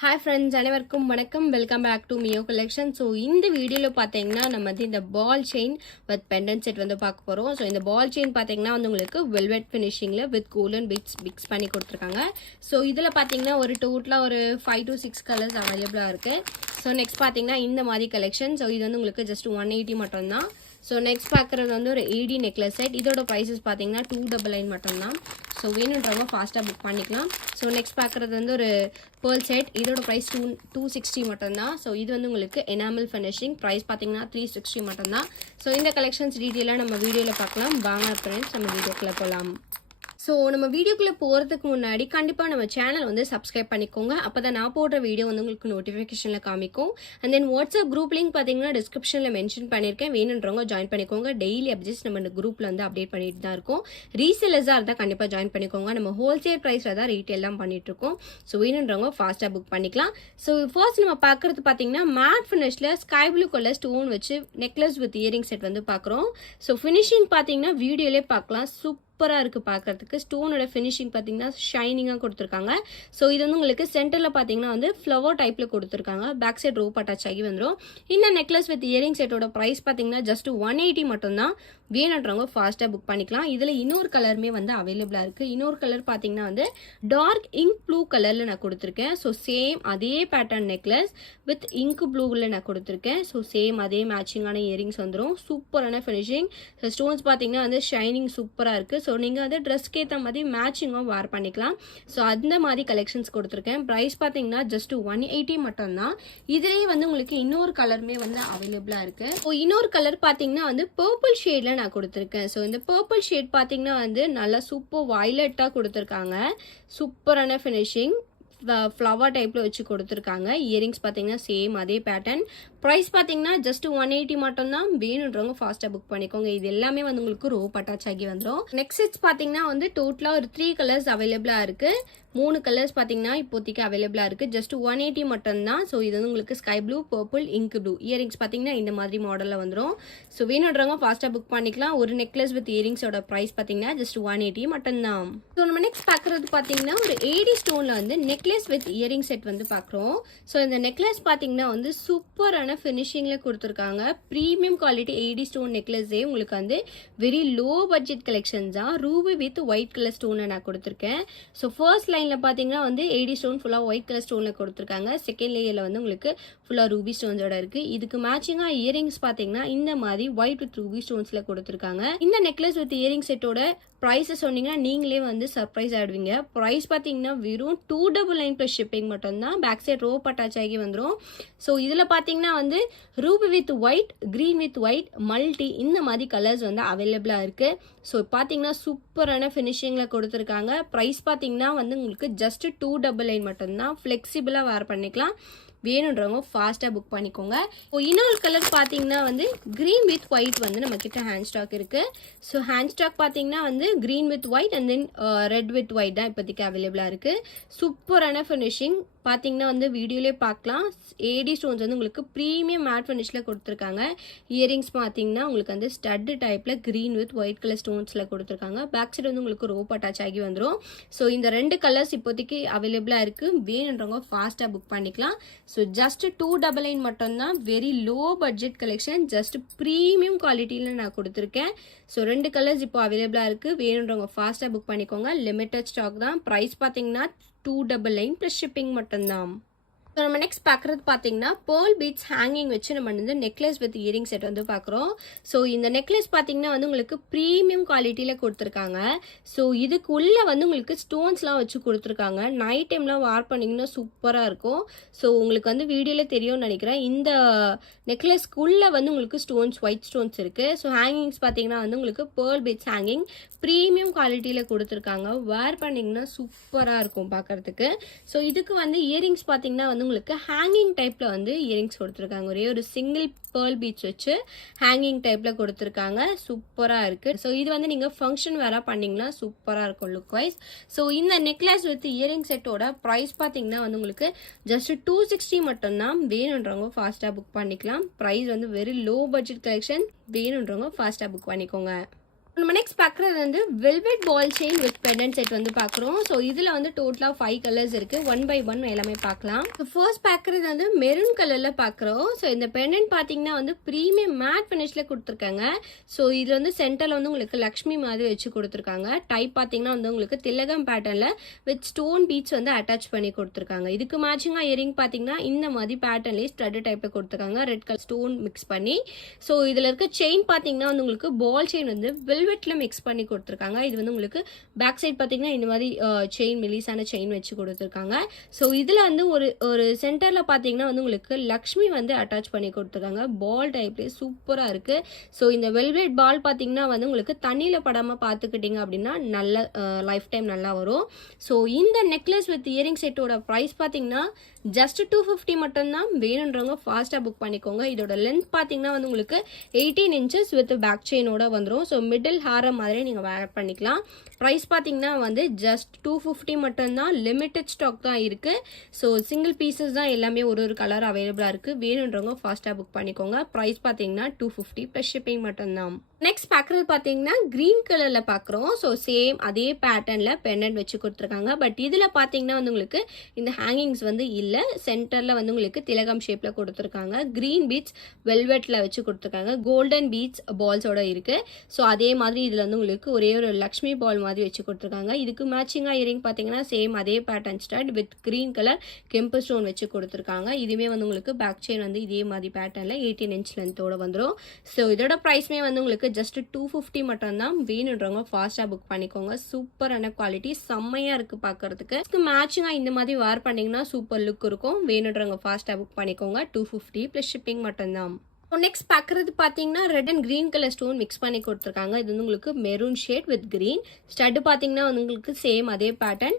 Hi friends, அனைவருக்கும் வணக்கம். Welcome back to மியோ கலெக்ஷன். ஸோ இந்த வீடியோவில் பார்த்தீங்கன்னா நம்ம வந்து இந்த ball chain with pendant set வந்து பார்க்க போகிறோம். ஸோ இந்த பால் செயின் பார்த்தீங்கன்னா வந்து உங்களுக்கு வெல்வெட் ஃபினிஷிங்கில் வித் கோல்டன் பிட்ஸ் மிக்ஸ் பண்ணி கொடுத்துருக்காங்க. ஸோ இதில் பார்த்தீங்கன்னா ஒரு டோட்டலாக ஒரு 5 to 6 கலர்ஸ் அவைலபிளாக இருக்குது. ஸோ நெக்ஸ்ட் பார்த்தீங்கன்னா இந்த மாதிரி கலெக்ஷன். ஸோ இது வந்து உங்களுக்கு ஜஸ்ட் 180 மட்டும்தான். ஸோ நெக்ஸ்ட் பார்க்குறது வந்து ஒரு AD நெக்லஸ் செட். இதோட ப்ரைஸஸ் பார்த்தீங்கன்னா 299 மட்டும்தான். ஸோ வேணுன்றவங்க ஃபாஸ்ட்டாக புக் பண்ணிக்கலாம். ஸோ நெக்ஸ்ட் பார்க்குறது வந்து ஒரு பேர்ல் செட். இதோட ப்ரைஸ் 260 மட்டும்தான். ஸோ இது வந்து உங்களுக்கு எனாமல் ஃபினிஷிங். ப்ரைஸ் பார்த்தீங்கன்னா 360 மட்டும்தான். ஸோ இந்த கலெக்ஷன்ஸ் டீட்டெயிலாக நம்ம வீடியோவில் பார்க்கலாம். வாங்க ஃப்ரெண்ட்ஸ், நம்ம வீடியோக்குள்ளே போகலாம். ஸோ நம்ம வீடியோக்குள்ளே போகிறதுக்கு முன்னாடி கண்டிப்பாக நம்ம சேனல் வந்து சப்ஸ்கிரைப் பண்ணிக்கோங்க. அப்போ தான் நான் போடுற வீடியோ வந்து உங்களுக்கு நோட்டிஃபிகேஷனில் காமிக்கும். And then WhatsApp group link பார்த்தீங்கன்னா டிஸ்கிரிப்ஷனில் மென்ஷன் பண்ணியிருக்கேன். வேணுன்றவங்க ஜாயின் பண்ணிக்கோங்க. டெய்லி அப்டேட்ஸ் நம்ம இந்த குரூப்பில் வந்து அப்டேட் பண்ணிட்டு தான் இருக்கோம். ரீசேலர்ஸாக இருந்தால் கண்டிப்பாக ஜாயின் பண்ணிக்கோங்க. நம்ம ஹோல்சேல் ப்ரைஸில் தான் ரீட்டெயிலாம் பண்ணிட்டு இருக்கோம். ஸோ வேணுன்றவங்க ஃபாஸ்ட்டாக புக் பண்ணிக்கலாம். ஸோ ஃபர்ஸ்ட் நம்ம பார்க்குறது பார்த்தீங்கன்னா மேட் ஃபினிஷில் ஸ்கை ப்ளூ கலர் ஸ்டோன் வச்சு நெக்லஸ் வித் இயரிங் செட் வந்து பார்க்குறோம். ஸோ ஃபினிஷிங் பார்த்தீங்கன்னா வீடியோலே பார்க்கலாம். சூப்பராக இருக்குது பார்க்குறதுக்கு. ஸ்டோனோட ஃபினிஷிங் பார்த்தீங்கன்னா ஷைனிங்காக கொடுத்துருக்காங்க. ஸோ இது வந்து உங்களுக்கு சென்டரில் பார்த்தீங்கன்னா வந்து ஃப்ளவர் டைப்பில் கொடுத்துருக்காங்க. பேக் சைட் ரோப் அட்டாச் ஆகி வந்துடும். இந்த நெக்லஸ் வித் இயரிங் செட்டோட ப்ரைஸ் பார்த்தீங்கன்னா ஜஸ்ட் 180 மட்டும்தான். வேணுன்றவங்க ஃபாஸ்ட்டாக புக் பண்ணிக்கலாம். இதில் இன்னொரு கலருமே வந்து அவைலபிளாக இருக்குது. இன்னொரு கலர் பார்த்தீங்கன்னா வந்து டார்க் இங்க் ப்ளூ கலரில் நான் கொடுத்துருக்கேன். ஸோ சேம் அதே பேட்டர்ன் நெக்லஸ் வித் இங்க் ப்ளூவில் நான் கொடுத்துருக்கேன். ஸோ சேம் அதே மேட்சிங்கான இயரிங்ஸ் வந்துடும். சூப்பரான ஃபினிஷிங். ஸோ ஸ்டோன்ஸ் பார்த்தீங்கன்னா வந்து ஷைனிங் சூப்பராக இருக்குது. ஸோ நீங்கள் வந்து ட்ரெஸ்க்கு ஏற்ற மாதிரி மேட்சிங்காக வேர் பண்ணிக்கலாம். ஸோ அந்த மாதிரி கலெக்ஷன்ஸ் கொடுத்துருக்கேன். ப்ரைஸ் பார்த்தீங்கன்னா ஜஸ்ட் 180 மட்டும்தான். இதுலேயே வந்து உங்களுக்கு இன்னொரு கலருமே வந்து அவைலபிளாக இருக்குது. ஸோ இன்னொரு கலர் பார்த்தீங்கன்னா வந்து பர்பிள் ஷேடில் நான் கொடுத்துருக்கேன். ஸோ இந்த பர்பிள் ஷேட் பார்த்தீங்கன்னா வந்து நல்லா சூப்பர் வயலட்டாக கொடுத்துருக்காங்க. சூப்பரான ஃபினிஷிங். ஃப்ளவர் டைப்பில் வச்சு கொடுத்துருக்காங்க. இயரிங்ஸ் பார்த்தீங்கன்னா சேம் அதே பேட்டர்ன். ப்ரைஸ் பார்த்தீங்கன்னா ஜஸ்ட் 180 மட்டும்தான். வேணுன்றவங்க ஃபாஸ்ட்டாக புக் பண்ணிக்கோங்க. இது எல்லாமே வந்து உங்களுக்கு ரோப் அட்டாச் ஆகி வந்துடும். நெக்ஸ்ட் செட்ஸ் பார்த்தீங்கன்னா வந்து டோட்டலாக ஒரு 3 கலர்ஸ் அவைலபிளாக இருக்குது. 3 கலர்ஸ் பார்த்தீங்கன்னா இப்போதைக்கு அவைலபிளாக இருக்குது. ஜஸ்ட் 180 மட்டும்தான். ஸோ இது வந்து உங்களுக்கு sky blue, purple, ink blue. Earrings பார்த்தீங்கன்னா இந்த மாதிரி மாடலில் வந்துடும். ஸோ வேணுன்றவங்க ஃபாஸ்ட்டாக புக் பண்ணிக்கலாம். ஒரு நெக்லஸ் வித் இயரிங்ஸோட ப்ரைஸ் பார்த்தீங்கன்னா ஜஸ்ட் 180 மட்டும்தான். ஸோ நம்ம நெக்ஸ்ட் பார்க்குறது பார்த்தீங்கன்னா ஒரு AD ஸ்டோனில் வந்து நெக்லஸ் வித் இயரிங் செட் வந்து பார்க்குறோம். ஸோ இந்த நெக்லஸ் பார்த்தீங்கன்னா வந்து சூப்பரான ஃபினிஷிங்கில் கொடுத்துருக்காங்க. ப்ரீமியம் குவாலிட்டி AD ஸ்டோன் நெக்லஸே உங்களுக்கு வந்து வெரி லோ பட்ஜெட் கலெக்ஷன்ஸ் தான். ரூபி வித் ஒயிட் கலர் ஸ்டோனை நான் கொடுத்துருக்கேன். ஸோ ஃபர்ஸ்ட் லைனில் பார்த்தீங்கன்னா வந்து AD ஸ்டோன் ஃபுல்லாக ஒயிட் கலர் ஸ்டோனில் கொடுத்துருக்காங்க. செகண்ட் லேயரில் வந்து உங்களுக்கு ஃபுல்லாக ரூபி ஸ்டோன்ஸோட இருக்குது. இதுக்கு மேட்சிங்காக இயரிங்ஸ் பார்த்தீங்கன்னா இந்த மாதிரி ஒயிட் வித் ரூபி ஸ்டோன்ஸில் கொடுத்துருக்காங்க. இந்த நெக்லஸ் வித் இயரிங் செட்டோட ப்ரைஸை சொன்னீங்கன்னா நீங்களே வந்து சர்ப்ரைஸ் ஆகிடுவீங்க. ப்ரைஸ் பார்த்தீங்கன்னா வெறும் 299 ப்ளஸ் ஷிப்பிங் மட்டும்தான். பேக் சைட் ரோப் அட்டாச் ஆகி வந்துடும். ஸோ இதில் பார்த்தீங்கன்னா வந்து Ruby with white, green with white, multi இந்த மாதிரி கலர்ஸ் வந்து அவைலபிளாக இருக்குது. ஸோ பார்த்தீங்கன்னா சூப்பரான ஃபினிஷிங்கில் கொடுத்துருக்காங்க. ப்ரைஸ் பார்த்தீங்கன்னா வந்து உங்களுக்கு ஜஸ்ட் 299 மட்டும்தான். ஃப்ளெக்சிபிளாக வேர் பண்ணிக்கலாம். வேணுன்றவங்க ஃபாஸ்ட்டாக புக் பண்ணிக்கோங்க. இன்னொரு கலர் பார்த்தீங்கன்னா வந்து க்ரீன் வித் ஒயிட் வந்து நம்ம கிட்ட ஹேண்ட் ஸ்டாக் இருக்குது. ஸோ ஹேண்ட் ஸ்டாக் பார்த்தீங்கன்னா வந்து green with white and then red with white தான் இப்போதைக்கு அவைலபிளாக இருக்குது. சூப்பரான ஃபினிஷிங் பார்த்தீங்கன்னா வந்து வீடியோலே பார்க்கலாம். AD ஸ்டோன்ஸ் வந்து உங்களுக்கு ப்ரீமியம் மேட் ஃபினிஷில் கொடுத்துருக்காங்க. இயரிங்ஸ் பார்த்தீங்கன்னா உங்களுக்கு வந்து ஸ்டட் டைப்பில் க்ரீன் வித் ஒயிட் கலர் ஸ்டோன்ஸில் கொடுத்துருக்காங்க. பேக் சைடு வந்து உங்களுக்கு ரோப் அட்டாச் ஆகி வந்துடும். ஸோ இந்த 2 கலர்ஸ் இப்போதைக்கு அவைலபிளாக இருக்குது. வேணுன்றவங்க ஃபாஸ்ட்டாக புக் பண்ணிக்கலாம். ஸோ ஜஸ்ட் 299 மட்டும்தான். Very low budget collection. Just premium குவாலிட்டியில் நான் கொடுத்துருக்கேன். ஸோ 2 கலர்ஸ் இப்போ அவைலபிளாக இருக்குது. வேணுன்றவங்க ஃபாஸ்ட்டாக புக் பண்ணிக்கோங்க. லிமிட்டட் ஸ்டாக் தான். ப்ரைஸ் பார்த்தீங்கன்னா 299 ப்ளஸ் ஷிப்பிங் மட்டும்தான். ஸோ நம்ம நெக்ஸ்ட் பார்க்குறது பார்த்தீங்கன்னா பேர்ல் பீட்ஸ் ஹேங்கிங் வச்சு நம்ம வந்து நெக்லஸ் வித் இயரிங் செட் வந்து பார்க்குறோம். ஸோ இந்த நெக்லஸ் பார்த்தீங்கன்னா வந்து உங்களுக்கு ப்ரீமியம் குவாலிட்டியில் கொடுத்துருக்காங்க. ஸோ இதுக்குள்ளே வந்து உங்களுக்கு ஸ்டோன்ஸ்லாம் வச்சு கொடுத்துருக்காங்க. நைட் டைம்லாம் வார் பண்ணிங்கன்னா சூப்பராக இருக்கும். ஸோ உங்களுக்கு வந்து வீடியோவில் தெரியும்னு நினைக்கிறேன். இந்த நெக்லஸ்க்குள்ளே வந்து உங்களுக்கு ஸ்டோன்ஸ், ஒயிட் ஸ்டோன்ஸ் இருக்குது. ஸோ ஹேங்கிங்ஸ் பார்த்தீங்கன்னா வந்து உங்களுக்கு பேர்ல் பீட்ஸ் ஹேங்கிங் ப்ரீமியம் குவாலிட்டியில் கொடுத்துருக்காங்க. வேர் பண்ணிங்கன்னா சூப்பராக இருக்கும் பார்க்குறதுக்கு. ஸோ இதுக்கு வந்து இயரிங்ஸ் பார்த்தீங்கன்னா வந்து உங்களுக்கு ஹேங்கிங் டைப்பில் வந்து இயரிங்ஸ் கொடுத்துருக்காங்க. ஒரே ஒரு சிங்கிள் பேர்ல் பீட்ஸ் வச்சு ஹேங்கிங் டைப்பில் கொடுத்துருக்காங்க. சூப்பராக இருக்குது. ஸோ இது வந்து நீங்கள் ஃபங்க்ஷன் வேற பண்ணிங்கன்னா சூப்பராக இருக்கும் லுக் வைஸ். ஸோ இந்த நெக்லஸ் வித் இயரிங் செட்டோட ப்ரைஸ் பார்த்தீங்கன்னா வந்து உங்களுக்கு ஜஸ்ட் 260 மட்டும்தான். வேணுன்றவங்க ஃபாஸ்ட்டாக புக் பண்ணிக்கலாம். ப்ரைஸ் வந்து வெரி லோ பட்ஜெட் கலெக்ஷன். வேணுன்றவங்க ஃபாஸ்ட்டாக புக் பண்ணிக்கோங்க. நம்ம நெக்ஸ்ட் பார்க்குறது வந்து velvet ball chain with pendant set வந்து பார்க்குறோம். ஸோ இதில் வந்து டோட்டலாக 5 கலர்ஸ் இருக்குது. 1 by 1 எல்லாமே பார்க்கலாம். ஸோ ஃபர்ஸ்ட் பார்க்குறது வந்து மெரூன் கலரில் பார்க்குறோம். ஸோ இந்த பெண்டன்ட் பார்த்தீங்கன்னா வந்து ப்ரீமியம் மேட் ஃபினிஷில் கொடுத்துருக்காங்க. ஸோ இதில் வந்து சென்டரில் வந்து உங்களுக்கு லக்ஷ்மி மாதிரி வச்சு கொடுத்துருக்காங்க. டைப் பார்த்தீங்கன்னா வந்து உங்களுக்கு திலகம் பேட்டர்னில் வித் ஸ்டோன் பீட்ஸ் வந்து அட்டாச் பண்ணி கொடுத்துருக்காங்க. இதுக்கு மேட்சிங்காக இயரிங் பார்த்தீங்கன்னா இந்த மாதிரி பேட்டர்ன்லேயே ஸ்டட் டைப்பில் கொடுத்துருக்காங்க. ரெட் கலர் ஸ்டோன் மிக்ஸ் பண்ணி. ஸோ இதில் இருக்க செயின் பார்த்தீங்கன்னா வந்து உங்களுக்கு பால் செயின் வந்து வெல்வெட்ல மிக்ஸ் பண்ணி கொடுத்துருக்காங்க. இது வந்து உங்களுக்கு பேக் சைட் பார்த்தீங்கன்னா இந்த மாதிரி செயின் மெலிசான செயின் வச்சு கொடுத்துருக்காங்க. ஸோ இதில் வந்து ஒரு சென்டரில் பார்த்தீங்கன்னா வந்து உங்களுக்கு லக்ஷ்மி வந்து அட்டாச் பண்ணி கொடுத்துருக்காங்க. பால் டைப்லேயே சூப்பராக இருக்குது. ஸோ இந்த வெல்வெட் பால் பார்த்தீங்கன்னா வந்து உங்களுக்கு தண்ணியில் படாமல் பார்த்துக்கிட்டிங்க அப்படின்னா நல்ல லைஃப் டைம் நல்லா வரும். ஸோ இந்த நெக்லஸ் வித் இயரிங் செட்டோட ப்ரைஸ் பார்த்தீங்கன்னா ஜஸ்ட் 250 மட்டும்தான். வேணுன்றவங்க ஃபாஸ்ட்டாக புக் பண்ணிக்கோங்க. இதோட லென்த் பார்த்தீங்கன்னா வந்து உங்களுக்கு 18 inches வித் பேக் செயினோட வந்துடும். ஸோ மிடில் ஹாரம் மாதிரி நீங்கள் வேர் பண்ணிக்கலாம். ப்ரைஸ் பார்த்தீங்கன்னா வந்து ஜஸ்ட் 250 மட்டும்தான். லிமிட்டட் ஸ்டாக் தான் இருக்குது. ஸோ சிங்கிள் பீசஸ் தான் எல்லாமே ஒரு கலர் அவைலபிளாக இருக்குது. வேணுன்றவங்க ஃபாஸ்ட்டாக புக் பண்ணிக்கோங்க. ப்ரைஸ் பார்த்தீங்கன்னா 250 ப்ளஸ் ஷிப்பிங் மட்டும்தான். நெக்ஸ்ட் பார்க்குறது பார்த்தீங்கன்னா க்ரீன் கலரில் பார்க்குறோம். ஸோ சேம் அதே பேட்டர்னில் பெண்டன்ட் வச்சு கொடுத்துருக்காங்க. பட் இதில் பார்த்தீங்கன்னா வந்து உங்களுக்கு இந்த ஹேங்கிங்ஸ் வந்து இல்லை. சென்டரில் வந்து உங்களுக்கு திலகம் ஷேப்பில் கொடுத்துருக்காங்க. க்ரீன் பீட்ஸ் வெல்வெட்டில் வச்சு கொடுத்துருக்காங்க. கோல்டன் பீட்ஸ் பால்ஸோட இருக்குது. ஸோ அதே மாதிரி இதில் வந்து உங்களுக்கு ஒரே ஒரு லக்ஷ்மி பால் மாதிரி வச்சு கொடுத்துருக்காங்க. இதுக்கு மேட்சிங்காக இயரிங் பார்த்தீங்கன்னா சேம் அதே pattern stud with green colour கெம்பு ஸ்டோன் வச்சு கொடுத்துருக்காங்க. இதுவுமே வந்து உங்களுக்கு பேக் செயின் வந்து இதே மாதிரி பேட்டர்னில் 18 inch லென்த்தோட வந்துடும். ஸோ இதோட ப்ரைஸ்மே வந்து உங்களுக்கு ஜஸ்ட் 250 மட்டும்தான். வேணுன்றவங்க ஃபாஸ்ட்டாக புக் பண்ணிக்கோங்க. சூப்பரான குவாலிட்டி, செம்மையாக இருக்குது பார்க்கறதுக்கு. இதுக்கு மேட்சிங்காக இந்த மாதிரி வேர் பண்ணிங்கன்னா சூப்பர் லுக் இருக்கும். வேணுன்றவங்க ஃபாஸ்ட்டாக புக் பண்ணிக்கோங்க. 250 ப்ளஸ் ஷிப்பிங் மட்டும்தான். நெக்ஸ்ட் பார்க்குறது பார்த்தீங்கன்னா red and green colour stone mix பண்ணி கொடுத்துருக்காங்க. இது வந்து உங்களுக்கு maroon shade with green. Stud பார்த்தீங்கன்னா உங்களுக்கு சேம் அதே பேட்டர்ன்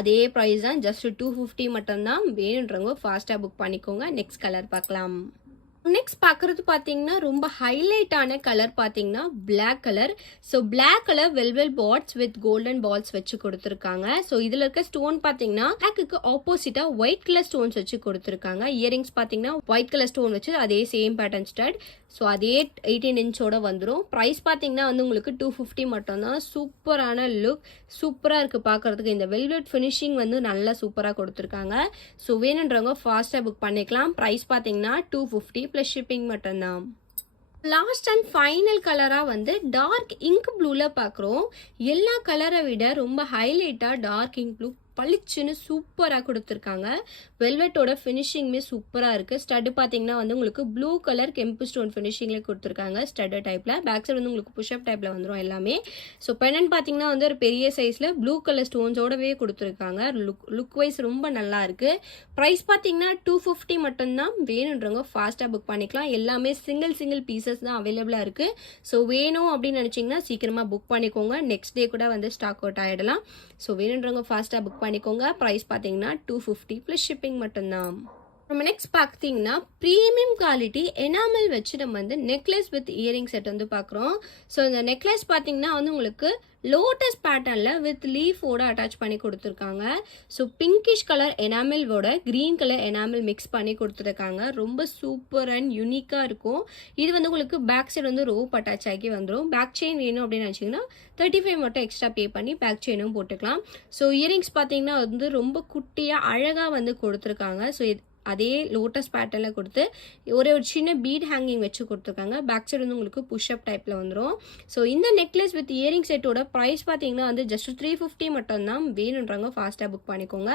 அதே ப்ரைஸ் தான். ஜஸ்ட் 250 மட்டும்தான். வேணுன்றவங்க ஃபாஸ்ட்டாக புக் பண்ணிக்கோங்க. நெக்ஸ்ட் கலர் பார்க்கலாம். நெக்ஸ்ட் பார்க்குறது பார்த்தீங்கன்னா ரொம்ப ஹைலைட்டான கலர் பார்த்தீங்கன்னா black colour. So black colour velvet pots with golden balls வச்சு கொடுத்துருக்காங்க. ஸோ இதில் இருக்க ஸ்டோன் பார்த்தீங்கன்னா பிளாக்கு ஆப்போசிட்டாக ஒயிட் கலர் ஸ்டோன்ஸ் வச்சு கொடுத்துருக்காங்க. இயரிங்ஸ் பார்த்தீங்கன்னா ஒயிட் கலர் ஸ்டோன் வச்சு அதே சேம் பேட்டர்ன் ஸ்டட். ஸோ அதே 18 inch வந்துடும். ப்ரைஸ் பார்த்தீங்கன்னா வந்து உங்களுக்கு 250 மட்டும்தான். சூப்பரான லுக், சூப்பராக இருக்குது பார்க்குறதுக்கு. இந்த வெல்வெட் ஃபினிஷிங் வந்து நல்லா சூப்பராக கொடுத்துருக்காங்க. ஸோ வேணுன்றவங்க ஃபாஸ்ட்டாக புக் பண்ணிக்கலாம். ப்ரைஸ் பார்த்தீங்கன்னா 250 ப்ளஸ் ஷிப்பிங் மட்டும்தான். லாஸ்ட் அண்ட் ஃபைனல் கலராக வந்து டார்க் இங்க் ப்ளூவில் பார்க்குறோம். எல்லா கலரை விட ரொம்ப ஹைலைட்டாக டார்க் இங்க் ப்ளூ பளிச்சுன்னு சூப்பராக கொடுத்துருக்காங்க. வெல்வெட்டோட ஃபினிஷிங்குமே சூப்பராக இருக்குது. ஸ்டட்டு பார்த்தீங்கன்னா வந்து உங்களுக்கு ப்ளூ கலர் கெம்பு ஸ்டோன் ஃபினிஷிங்கில் கொடுத்துருக்காங்க. ஸ்டட்டு டைப்பில் பேக் சைடு வந்து உங்களுக்கு புஷ்அப் டைப்பில் வந்துடும் எல்லாமே. ஸோ பெண்டன்ட் பார்த்தீங்கன்னா வந்து ஒரு பெரிய சைஸில் ப்ளூ கலர் ஸ்டோன்ஸோடவே கொடுத்துருக்காங்க. லுக் வைஸ் ரொம்ப நல்லா இருக்குது. ப்ரைஸ் பார்த்தீங்கன்னா 250 மட்டும்தான். வேணுன்றவங்க ஃபாஸ்ட்டாக புக் பண்ணிக்கலாம். எல்லாமே சிங்கிள் பீசஸ் தான் அவைலபிளாக இருக்குது. ஸோ வேணும் அப்படின்னு நினச்சிங்கன்னா சீக்கிரமாக புக் பண்ணிக்கோங்க. நெக்ஸ்ட் டே கூட வந்து ஸ்டாக் அவுட் ஆகிடலாம். ஸோ வேணுன்றவங்க ஃபாஸ்ட்டாக புக் பண்ணிக்கோங்க. ப்ரைஸ் பார்த்தீங்கன்னா 250 ப்ளஸ் ஷிப்பிங் மட்டும்தான். நம்ம நெக்ஸ்ட் பார்த்தீங்கன்னா ப்ரீமியம் குவாலிட்டி எனாமல் வச்சு நம்ம வந்து நெக்லஸ் வித் இயரிங் செட் வந்து பார்க்குறோம். ஸோ இந்த நெக்லஸ் பார்த்தீங்கன்னா வந்து உங்களுக்கு லோட்டஸ் பேட்டர்னில் வித் லீஃபோட அட்டாச் பண்ணி கொடுத்துருக்காங்க. ஸோ பிங்கிஷ் கலர் எனாமிலோட க்ரீன் கலர் எனாமில் மிக்ஸ் பண்ணி கொடுத்துருக்காங்க. ரொம்ப சூப்பர் அண்ட் யூனிக்காக இருக்கும். இது வந்து உங்களுக்கு பேக் சைடு வந்து ரோப் அட்டாச் ஆகி வந்துடும். பேக் செயின் வேணும் அப்படின்னு நினச்சிங்கன்னா 35 மட்டும் எக்ஸ்ட்ரா பே பண்ணி பேக் செயினும் போட்டுக்கலாம். ஸோ இயரிங்ஸ் பார்த்தீங்கன்னா வந்து ரொம்ப குட்டியாக அழகாக வந்து கொடுத்துருக்காங்க. ஸோ அதே லோட்டஸ் பேட்டர்னில் கொடுத்து ஒரு சின்ன பீட் ஹேங்கிங் வச்சு கொடுத்துருக்காங்க. பேக் சைடு வந்து உங்களுக்கு புஷ்அப் டைப்பில் வந்துடும். ஸோ இந்த நெக்லஸ் வித் இயரிங் செட்டோட ப்ரைஸ் பார்த்தீங்கன்னா வந்து ஜஸ்ட் 350 மட்டும்தான். வேணுன்றவங்க ஃபாஸ்ட்டாக புக் பண்ணிக்கோங்க.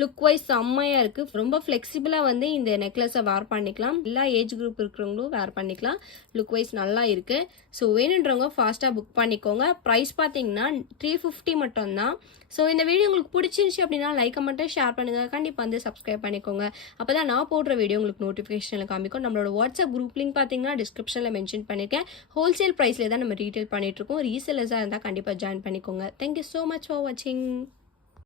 லுக் வைஸ் செம்மையாக இருக்குது. ரொம்ப ஃப்ளெக்சிபிளாக வந்து இந்த நெக்லஸை வேர் பண்ணிக்கலாம். எல்லா ஏஜ் குரூப் இருக்கிறவங்களும் வேர் பண்ணிக்கலாம். லுக் வைஸ் நல்லா இருக்குது. ஸோ வேணுன்றவங்க ஃபாஸ்ட்டாக புக் பண்ணிக்கோங்க. ப்ரைஸ் பார்த்தீங்கன்னா 350 மட்டும்தான். ஸோ இந்த வீடியோ உங்களுக்கு பிடிச்சிருந்துச்சு அப்படின்னா லைக் மட்டும் ஷேர் பண்ணுங்கள். கண்டிப்பாக வந்து சப்ஸ்கிரைப் பண்ணிக்கோங்க. அப்போ தான் நான் போடுற வீடியோ உங்களுக்கு நோட்டிஃபிகேஷனில் காமிக்கும். நம்மளோட வாட்ஸ்அப் குரூப் லிங்க் பார்த்தீங்கன்னா டிஸ்கிரிப்ஷனில் மென்ஷன் பண்ணியிருக்கேன். ஹோல்சேல் ப்ரைஸில் தான் நம்ம ரீட்டெயில் பண்ணிகிட்ருக்கோம். ரீசேலர்ஸாக இருந்தால் கண்டிப்பாக ஜாயின் பண்ணிக்கோங்க. தேங்க்யூ ஸோ மச் ஃபார் வாட்சிங்.